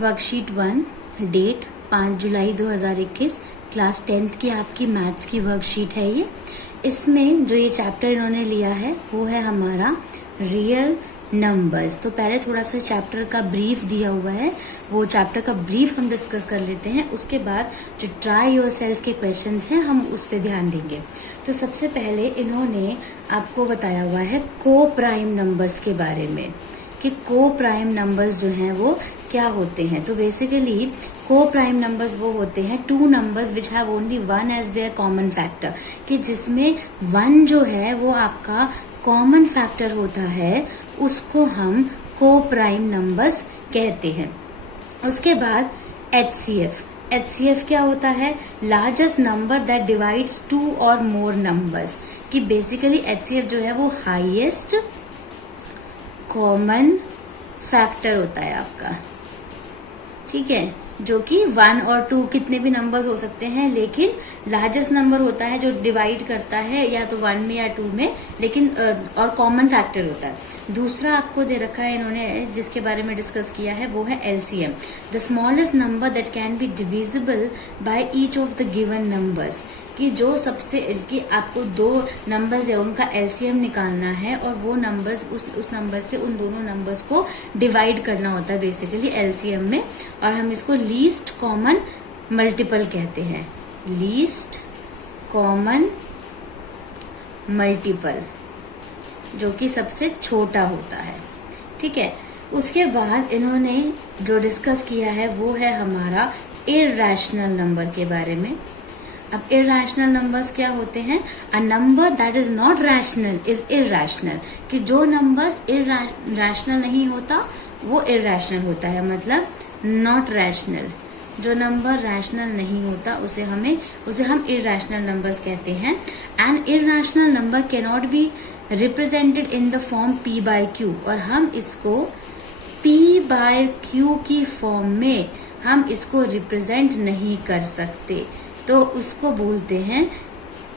Worksheet 1 date 5 जुलाई 2021 class 10th की आपकी maths की वर्कशीट है ये। इसमें जो ये चैप्टर इन्होंने लिया है वो है हमारा रियल नंबर्स। तो पहले थोड़ा सा चैप्टर का ब्रीफ दिया हुआ है, वो चैप्टर का ब्रीफ हम डिस्कस कर लेते हैं। उसके बाद जो ट्राई योरसेल्फ के क्वेश्चंस हैं हम उस पर ध्यान देंगे। तो सबसे पहले इन्होंने आपको बताया हुआ है को प्राइम नंबर्स के बारे में कि को प्राइम नंबर्स जो हैं वो क्या होते हैं। तो बेसिकली को प्राइम नंबर्स वो होते हैं two numbers which have only one as their common factor, कि जिसमें वन जो है वो आपका कॉमन फैक्टर होता है, उसको हम को प्राइम नंबर्स कहते हैं। उसके बाद HCF क्या होता है? Largest number that divides two और मोर नंबर्स, कि बेसिकली HCF जो है वो हाईएस्ट कॉमन फैक्टर होता है आपका, ठीक है, जो कि 1 और 2 कितने भी नंबर्स हो सकते हैं, लेकिन लार्जेस्ट नंबर होता है जो डिवाइड करता है या तो 1 में या 2 में, लेकिन और कॉमन फैक्टर होता है। दूसरा आपको दे रखा है इन्होंने जिसके बारे में डिस्कस किया है वो है LCM, the smallest number that can be divisible by each of the given numbers, कि जो सबसे कि आपको दो नंबर्स है उनका LCM निकालना है और वो नंबर्स उस नंबर से उन दोनों नंबर्स को डिवाइड करना होता है बेसिकली LCM में, और हम इसको लीस्ट कॉमन मल्टीपल कहते हैं। लीस्ट कॉमन मल्टीपल जो कि सबसे छोटा होता है, ठीक है। उसके बाद इन्होंने जो डिस्कस किया है वो है हमारा इरैशनल नंबर के बारे में। अब इरैशनल नंबर्स क्या होते हैं? A number that is not rational is irrational, कि जो नंबर्स इरैशनल नहीं होता वो इरैशनल होता है, मतलब नॉट रैशनल। जो नंबर रैशनल नहीं होता उसे हम इरैशनल नंबर्स कहते हैं। And irrational number can not be represented in the form P/Q, और हम इसको P/Q की फॉर्म में हम इसको रिप्रेजेंट नहीं कर सकते, तो उसको बोलते हैं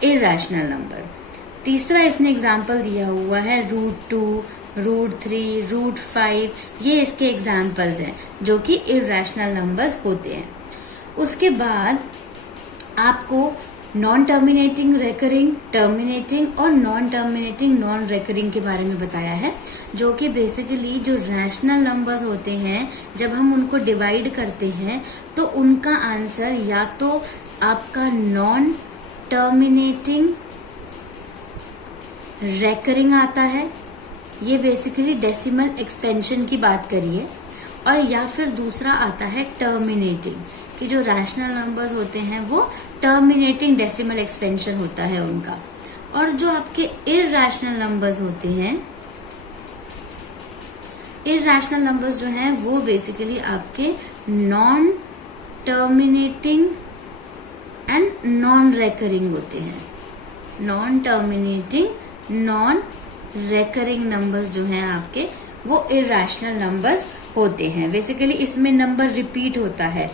इरैशनल नंबर। तीसरा इसने एग्जाम्पल दिया हुआ है √2, √3, √5, ये इसके एग्जाम्पल्स हैं जो कि इरैशनल नंबर्स होते हैं। उसके बाद आपको नॉन टर्मिनेटिंग रेकरिंग, टर्मिनेटिंग और नॉन टर्मिनेटिंग नॉन रेकरिंग के बारे में बताया है, जो कि बेसिकली जो रैशनल नंबर्स होते हैं जब हम उनको डिवाइड करते हैं तो उनका आंसर या तो आपका नॉन टर्मिनेटिंग रेकरिंग आता है, ये बेसिकली डेसिमल एक्सपेंशन की बात करिए, और या फिर दूसरा आता है टर्मिनेटिंग, कि जो रैशनल नंबर्स होते हैं वो टर्मिनेटिंग डेसिमल एक्सपेंशन होता है उनका। और जो आपके इरैशनल नंबर्स होते हैं, इरैशनल नंबर्स जो हैं वो बेसिकली आपके non terminating and non recurring होते हैं। Non terminating non recurring numbers जो हैं आपके वो इरैशनल नंबर्स होते हैं। बेसिकली इसमें नंबर रिपीट होता है,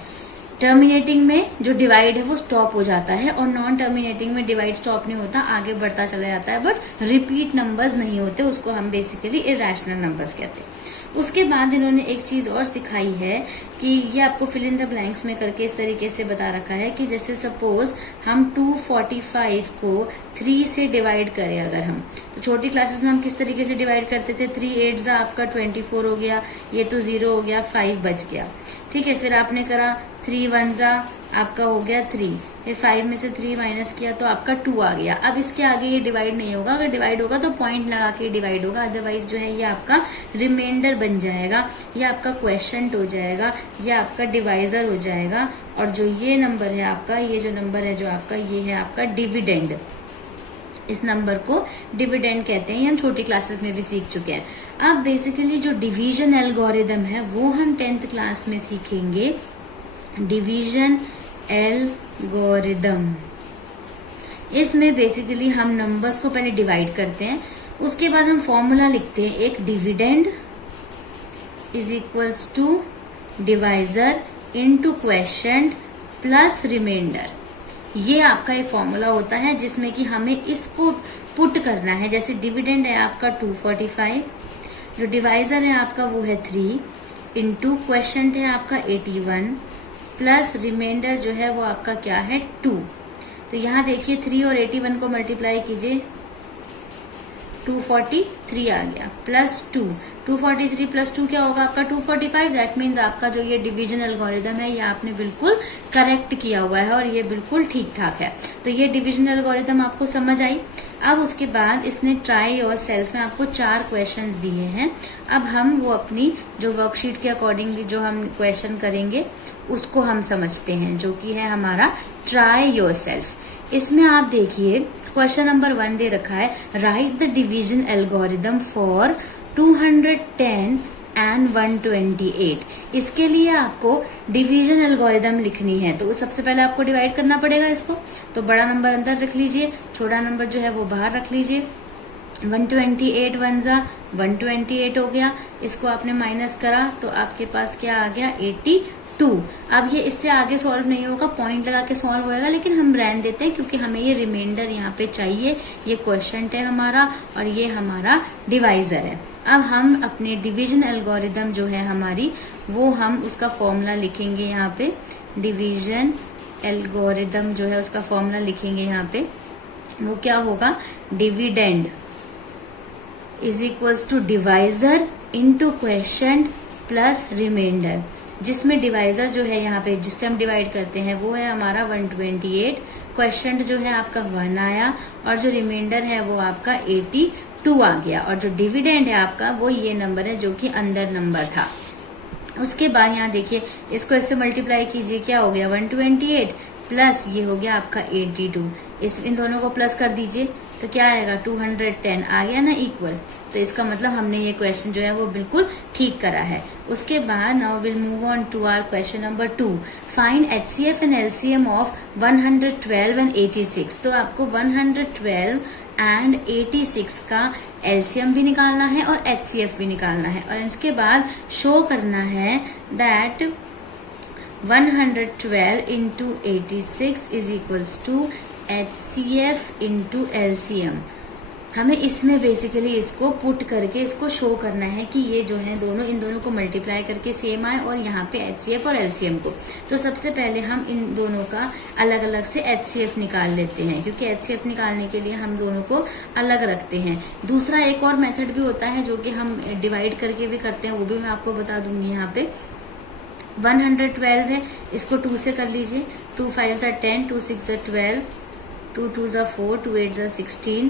टर्मिनेटिंग में जो डिवाइड है वो स्टॉप हो जाता है, और नॉन टर्मिनेटिंग में डिवाइड स्टॉप नहीं होता, आगे बढ़ता चला जाता है, बट रिपीट नंबर्स नहीं होते, उसको हम बेसिकली इरैशनल नंबर्स कहते हैं। उसके बाद इन्होंने एक चीज और सिखाई है कि ये आपको फिल इन द ब्लैंक्स में करके इस तरीके से बता रखा है कि जैसे सपोज हम 245 को 3 से डिवाइड करें अगर हम, तो छोटी क्लासेस में हम किस तरीके से डिवाइड करते थे? 3 8 आपका 24 हो गया, ये तो 0 हो गया, 5 बच गया, ठीक है। फिर आपने करा 3 1 आपका हो गया 3, फिर 5 में से 3 माइनस किया तो आपका 2 आ गया। अब इसके आगे ये डिवाइड नहीं होगा, अगर डिवाइड होगा तो पॉइंट लगा के डिवाइड होगा, अदरवाइज जो है ये आपका रिमाइंडर बन जाएगा, ये आपका क्वेश्चन हो जाएगा, ये आपका डिवाइजर हो जाएगा। और जो ये नंबर है आपका, ये जो नंबर है जो आपका, ये है आपका डिविडेंड। इस नंबर को डिविडेंड कहते हैं, ये हम छोटी क्लासेस में भी सीख चुके हैं। अब बेसिकली जो डिवीजन एल्गोरिदम है वो हम 10th क्लास में सीखेंगे, डिवीजन एल्गोरिदम। इसमें बेसिकली हम नंबर्स को पहले डिवाइड करते हैं, उसके बाद हम फॉर्मूला लिखते हैं, एक dividend is equals to divisor into question plus remainder. ये आपका एक फॉर्मूला होता है जिसमें कि हमें इसको पुट करना है। जैसे डिविडेंड है आपका 245, जो डिवाइजर है आपका वो है 3, इंटू क्वेश्चन है आपका 81 प्लस रिमाइंडर जो है वो आपका क्या है 2। तो यहाँ देखिए 3 और 81 को मल्टीप्लाई कीजिए 243 आ गया प्लस 2, 243 प्लस 2 क्या होगा आपका 245। दैट मीन्स आपका जो ये डिवीजन एल्गोरिदम है ये आपने बिल्कुल करेक्ट किया हुआ है और ये बिल्कुल ठीक ठाक है। तो ये डिवीजन एल्गोरिदम आपको समझ आई। अब उसके बाद इसने ट्राई और सेल्फ में आपको 4 क्वेश्चंस दिए हैं। अब हम वो अपनी जो वर्कशीट के अकॉर्डिंगली जो हम क्वेश्चन करेंगे उसको हम समझते हैं, जो कि है हमारा ट्राई योर सेल्फ। इसमें आप देखिए क्वेश्चन नंबर 1 दे रखा है, right the division algorithm for 210 and 128। इसके लिए आपको डिवीजन एल्गोरिदम लिखनी है। तो सबसे पहले आपको डिवाइड करना पड़ेगा इसको। तो बड़ा नंबर अंदर रख लीजिए, छोटा नंबर जो है वो बाहर रख लीजिए। 128 वन जा 128 हो गया, इसको आपने माइनस करा तो आपके पास क्या आ गया 82। अब ये इससे आगे सॉल्व नहीं होगा, पॉइंट लगा के सॉल्व होएगा, लेकिन हम रहने देते हैं क्योंकि हमें ये रिमाइंडर यहाँ पे चाहिए। ये क्वेश्चन है हमारा और ये हमारा डिवाइजर है। अब हम अपने डिवीजन एल्गोरिदम जो है हमारी वो हम उसका फॉर्मूला लिखेंगे यहाँ पे। डिवीजन एल्गोरिदम जो है उसका फॉर्मूला लिखेंगे यहाँ पे। वो क्या होगा, dividend is equals to divisor into question plus remainder, जिसमें डिवाइजर जो है यहाँ पे जिससे हम डिवाइड करते हैं वो है हमारा 128, क्वेश्चन जो है आपका 1 आया और जो रिमाइंडर है वो आपका 82 आ गया, और जो डिविडेंड है आपका वो ये नंबर है जो कि अंदर नंबर था। उसके बाद यहाँ देखिए इसको इससे मल्टीप्लाई कीजिए, क्या हो गया 128 प्लस ये हो गया आपका 82। इन दोनों को प्लस कर दीजिए तो क्या आएगा 210 आ गया ना इक्वल। तो इसका मतलब हमने ये क्वेश्चन जो है वो बिल्कुल ठीक करा है। उसके बाद now will move on to our question number 2, find HCF and LCM of 112 and 86। तो आपको 112 एंड 86 का LCM भी निकालना है और HCF भी निकालना है, और इसके बाद शो करना है that 112 into 86 is equals to HCF into LCM। हमें इसमें बेसिकली इसको पुट करके इसको शो करना है कि ये जो है दोनों इन दोनों को मल्टीप्लाई करके सेम आए और यहाँ पे HCF और LCM को। तो सबसे पहले हम इन दोनों का अलग अलग से HCF निकाल लेते हैं, क्योंकि HCF निकालने के लिए हम दोनों को अलग रखते हैं। दूसरा एक और मेथड भी होता है जो कि हम डिवाइड करके भी करते हैं, वो भी मैं आपको बता दूंगी। यहाँ पे 112 है, इसको 2 से कर लीजिए। 2 5 जा 10, 2 6 जा 12, 2 2 जा 4, 2 8 जा 16,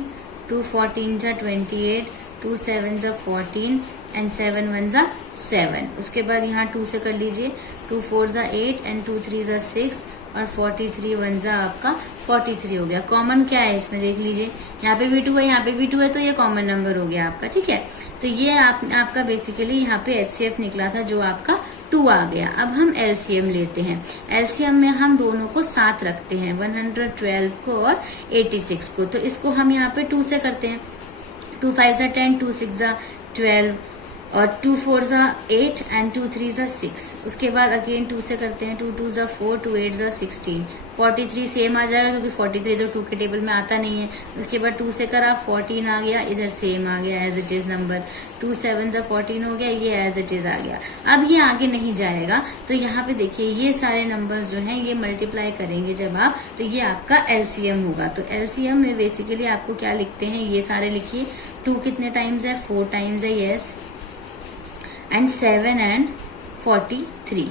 2 14 जा 28, 2 7 जा 14 एंड 7 1 जा 7। उसके बाद यहाँ 2 से कर लीजिए। 2 4 जा 8 एंड 2 3 जा 6 और 43 1 जा आपका 43 हो गया। कॉमन क्या है इसमें देख लीजिए, यहाँ पे भी 2 है, यहाँ पे भी 2 है, तो ये कॉमन नंबर हो गया आपका। ठीक है, तो ये आपका बेसिकली यहाँ पे HCF निकला था जो आपका 2 आ गया। अब हम LCM लेते हैं। LCM में हम दोनों को साथ रखते हैं, 112 को और 86 को। तो इसको हम यहाँ पे 2 से करते हैं। 2 5 जा 10, 2 6 जा 12 और 2 4 जा 8 एंड 2 3 जा 6। उसके बाद अगेन 2 से करते हैं। 2 2 जा 4, 2 8 जा 16, 43 सेम आ जाएगा क्योंकि 43 तो 2 के टेबल में आता नहीं है। उसके बाद 2 से करा 14 आ गया, इधर सेम आ गया एज इट इज नंबर। 2 7 जा 14 हो गया, ये एज इट इज आ गया। अब ये आगे नहीं जाएगा, तो यहाँ पे देखिए ये सारे नंबर्स जो हैं ये मल्टीप्लाई करेंगे जब आप, तो ये आपका LCM होगा। तो LCM में बेसिकली आपको क्या लिखते हैं, ये सारे लिखिए। 2 कितने टाइम्स है, 4 टाइम्स है, यस, एंड 7 एंड 43।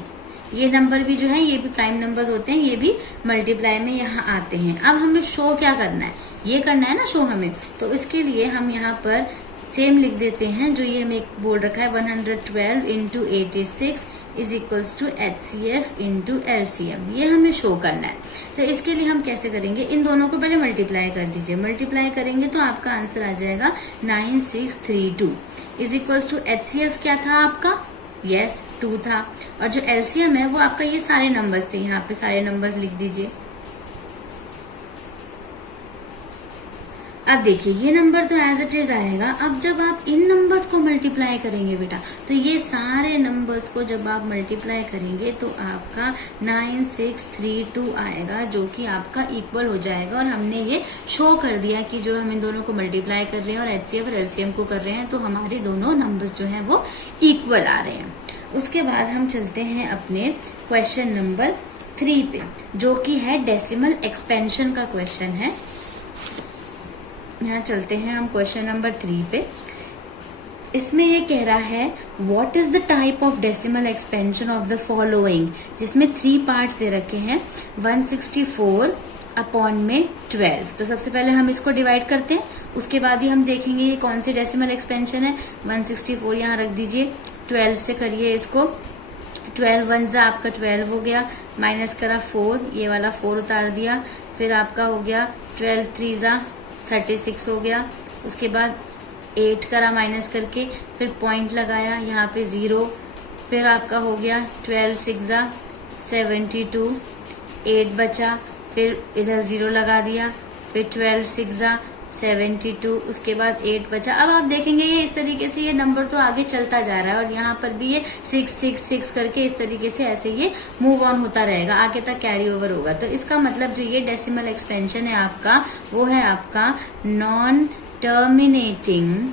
ये नंबर भी जो है ये भी प्राइम नंबर्स होते हैं, ये भी मल्टीप्लाई में यहाँ आते हैं। अब हमें शो क्या करना है, ये करना है ना शो हमें, तो इसके लिए हम यहाँ पर सेम लिख देते हैं जो ये हमें बोल रखा है। 112 into 86 is equals to HCF into LCM, ये हमें शो करना है। तो इसके लिए हम कैसे करेंगे, इन दोनों को पहले मल्टीप्लाई कर दीजिए। मल्टीप्लाई करेंगे तो आपका आंसर आ जाएगा 9632 इज इक्वल्स टू HCF क्या था आपका, यस 2 था, और जो LCM है वो आपका ये सारे नंबर्स थे, यहाँ पे सारे नंबर्स लिख दीजिए। अब देखिए ये नंबर तो एज इट इज आएगा। अब जब आप इन नंबर्स को मल्टीप्लाई करेंगे बेटा, तो ये सारे नंबर्स को जब आप मल्टीप्लाई करेंगे तो आपका 9632 आएगा, जो कि आपका इक्वल हो जाएगा। और हमने ये शो कर दिया कि जो हम इन दोनों को मल्टीप्लाई कर रहे हैं और HCF और LCM को कर रहे हैं, तो हमारे दोनों नंबर्स जो हैं वो इक्वल आ रहे हैं। उसके बाद हम चलते हैं अपने क्वेश्चन नंबर 3 पे, जो कि है डेसिमल एक्सपेंशन का क्वेश्चन है। यहाँ चलते हैं हम क्वेश्चन नंबर 3 पे। इसमें ये कह रहा है what is the type of decimal expansion of the following, जिसमें 3 पार्ट्स दे रखे हैं 164 अपॉन में 12। तो सबसे पहले हम इसको डिवाइड करते हैं, उसके बाद ही हम देखेंगे ये कौन सी डेसिमल एक्सपेंशन है। 164 यहाँ रख दीजिए, 12 से करिए इसको। 12 वन जा आपका 12 हो गया, माइनस करा 4, ये वाला 4 उतार दिया, फिर आपका हो गया 12 3 जा 36 हो गया। उसके बाद 8 करा माइनस करके, फिर पॉइंट लगाया यहाँ पे 0, फिर आपका हो गया 12 6 जा 72, 8 बचा, फिर इधर 0 लगा दिया, फिर 12 6 जा 72, उसके बाद 8 बचा। अब आप देखेंगे ये इस तरीके से ये नंबर तो आगे चलता जा रहा है और यहाँ पर भी ये 6 6 6 करके इस तरीके से ऐसे ये मूव ऑन होता रहेगा, आगे तक कैरी ओवर होगा। तो इसका मतलब जो ये डेसिमल एक्सपेंशन है आपका, वो है आपका नॉन टर्मिनेटिंग,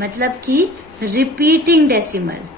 मतलब कि रिपीटिंग डेसिमल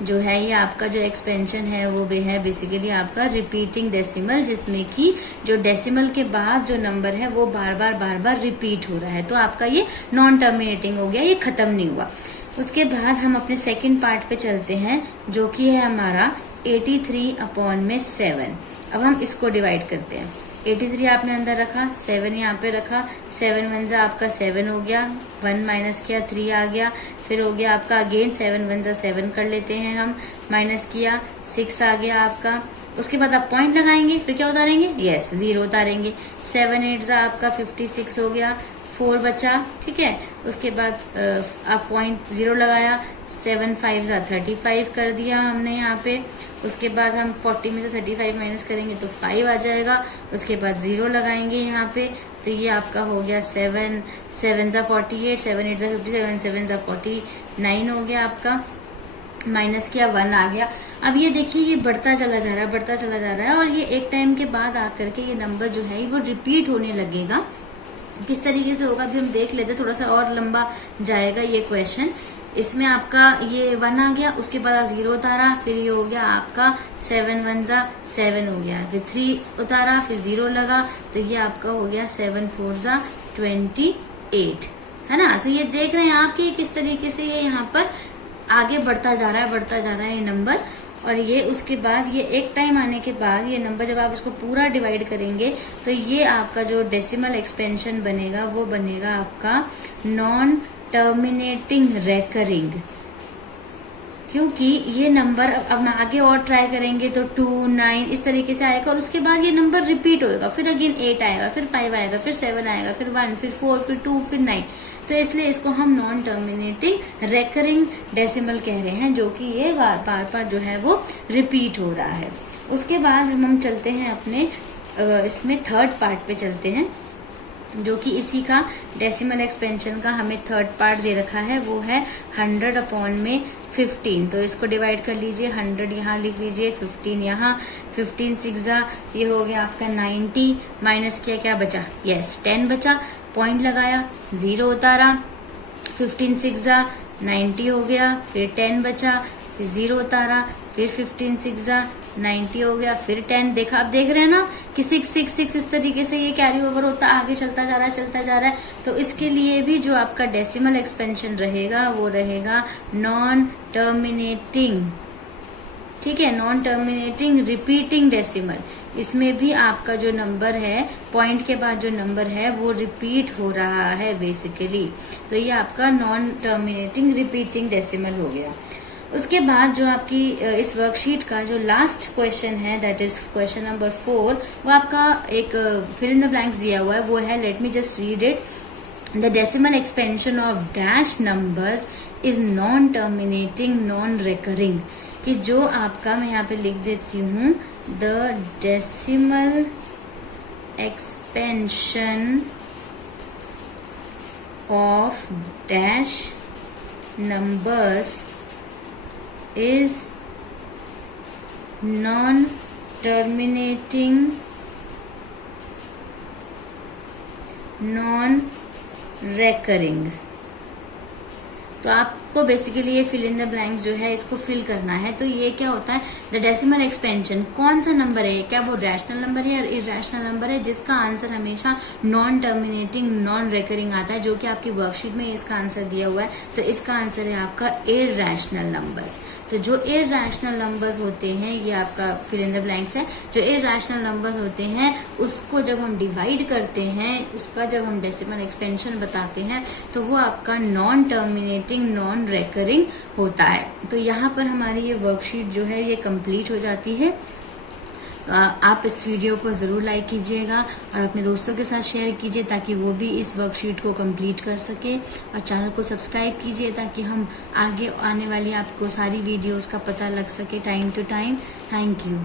जो है। ये आपका जो एक्सपेंशन है वो भी है बेसिकली आपका रिपीटिंग डेसिमल, जिसमें कि जो डेसिमल के बाद जो नंबर है वो बार बार रिपीट हो रहा है। तो आपका ये नॉन टर्मिनेटिंग हो गया, ये खत्म नहीं हुआ। उसके बाद हम अपने सेकंड पार्ट पे चलते हैं, जो कि है हमारा 83 अपॉन में 7। अब हम इसको डिवाइड करते हैं। 83 आपने अंदर रखा, 7 यहाँ पे रखा, 7 वन जा आपका 7 हो गया, 1 माइनस किया 3 आ गया, फिर हो गया आपका अगेन 7 वन जा 7 कर लेते हैं हम, माइनस किया 6 आ गया आपका। उसके बाद आप पॉइंट लगाएंगे, फिर क्या उतारेंगे, यस 0 उतारेंगे। 7 8 जा आपका 56 हो गया, 4 बचा, ठीक है। उसके बाद आप पॉइंट 0 लगाया, 7 5 जा 35 कर दिया हमने यहाँ पे। उसके बाद हम 40 में से 35 माइनस करेंगे तो 5 आ जाएगा। उसके बाद 0 लगाएंगे यहाँ पे, तो ये आपका हो गया 7 7 जा 48, 7 8 जा 57, 7 जा 49 हो गया आपका। माइनस किया 1 आ गया। अब ये देखिए ये बढ़ता चला जा रहा है, बढ़ता चला जा रहा है, और ये एक टाइम के बाद आकर के ये नंबर जो है वो रिपीट होने लगेगा। किस तरीके से होगा अभी हम देख लेते, थोड़ा सा और लंबा जाएगा ये क्वेश्चन। इसमें आपका ये 1 आ गया, उसके बाद 0 उतारा, फिर ये हो गया आपका 7 1 जा 7 हो गया, फिर 3 उतारा, फिर 0 लगा, तो ये आपका हो गया 7 4 जा 28, है ना। तो ये देख रहे हैं आप कि किस तरीके से ये यहाँ पर आगे बढ़ता जा रहा है, बढ़ता जा रहा है ये नंबर। और ये उसके बाद ये एक टाइम आने के बाद ये नंबर जब आप इसको पूरा डिवाइड करेंगे तो ये आपका जो डेसिमल एक्सपेंशन बनेगा वो बनेगा आपका नॉन टर्मिनेटिंग रेकरिंग, क्योंकि ये नंबर अब हम आगे और ट्राई करेंगे तो 2 9 इस तरीके से आएगा, और उसके बाद ये नंबर रिपीट होएगा, फिर अगेन 8 आएगा, फिर 5 आएगा, फिर 7 आएगा, फिर 1, फिर 4, फिर 2, फिर 9। तो इसलिए इसको हम नॉन टर्मिनेटिंग रेकरिंग डेसिमल कह रहे हैं, जो कि ये बार बार जो है वो रिपीट हो रहा है। उसके बाद हम चलते हैं अपने इसमें थर्ड पार्ट पे चलते हैं, जो कि इसी का डेसिमल एक्सपेंशन का हमें थर्ड पार्ट दे रखा है, वो है 100 अपॉन में 15। तो इसको डिवाइड कर लीजिए, 100 यहाँ लिख लीजिए, 15 यहाँ, 15 6 जा ये हो गया आपका 90, माइनस किया क्या बचा, यस 10 बचा, पॉइंट लगाया 0 उतारा, 15 6 जा 90 हो गया, फिर 10 बचा, फिर 0 उतारा, फिर 15 6 जा 90 हो गया, फिर 10। देखा, आप देख रहे हैं ना कि 6 6 6 इस तरीके से ये कैरी ओवर होता आगे चलता जा रहा है, चलता जा रहा है। तो इसके लिए भी जो आपका डेसिमल एक्सपेंशन रहेगा वो रहेगा नॉन टर्मिनेटिंग, ठीक है, नॉन टर्मिनेटिंग रिपीटिंग डेसिमल। इसमें भी आपका जो नंबर है पॉइंट के बाद जो नंबर है वो रिपीट हो रहा है बेसिकली, तो ये आपका नॉन टर्मिनेटिंग रिपीटिंग डेसिमल हो गया। उसके बाद जो आपकी इस वर्कशीट का जो लास्ट क्वेश्चन है, दैट इज क्वेश्चन नंबर 4, वो आपका एक फिल इन द ब्लैंक्स दिया हुआ है, वो है, let me just read it, the decimal expansion of dash numbers is non terminating non recurring. कि जो आपका, मैं यहाँ पे लिख देती हूँ, the decimal expansion of dash numbers is non-terminating non-recurring। तो आप आपको बेसिकली ये फिल इन द ब्लैंक जो है इसको फिल करना है। तो ये क्या होता है, द डेसिमल एक्सपेंशन, कौन सा नंबर है, क्या वो रैशनल नंबर है या इरेशनल नंबर है, जिसका आंसर हमेशा नॉन टर्मिनेटिंग नॉन रेकरिंग आता है, जो कि आपकी वर्कशीट में इसका आंसर दिया हुआ है। तो इसका आंसर है आपका इरेशनल नंबर्स। तो जो इरेशनल नंबर्स होते हैं ये आपका फिल इन द ब्लैंक्स है। जो इरेशनल नंबर्स होते हैं उसको जब हम डिवाइड करते हैं, उसका जब हम डेसिमल एक्सपेंशन बताते हैं तो वो आपका नॉन टर्मिनेटिंग नॉन रेकरिंग होता है। तो यहाँ पर हमारी ये वर्कशीट जो है ये कंप्लीट हो जाती है। आप इस वीडियो को ज़रूर लाइक कीजिएगा और अपने दोस्तों के साथ शेयर कीजिए ताकि वो भी इस वर्कशीट को कंप्लीट कर सके, और चैनल को सब्सक्राइब कीजिए ताकि हम आगे आने वाली आपको सारी वीडियोस का पता लग सके time to time. Thank you.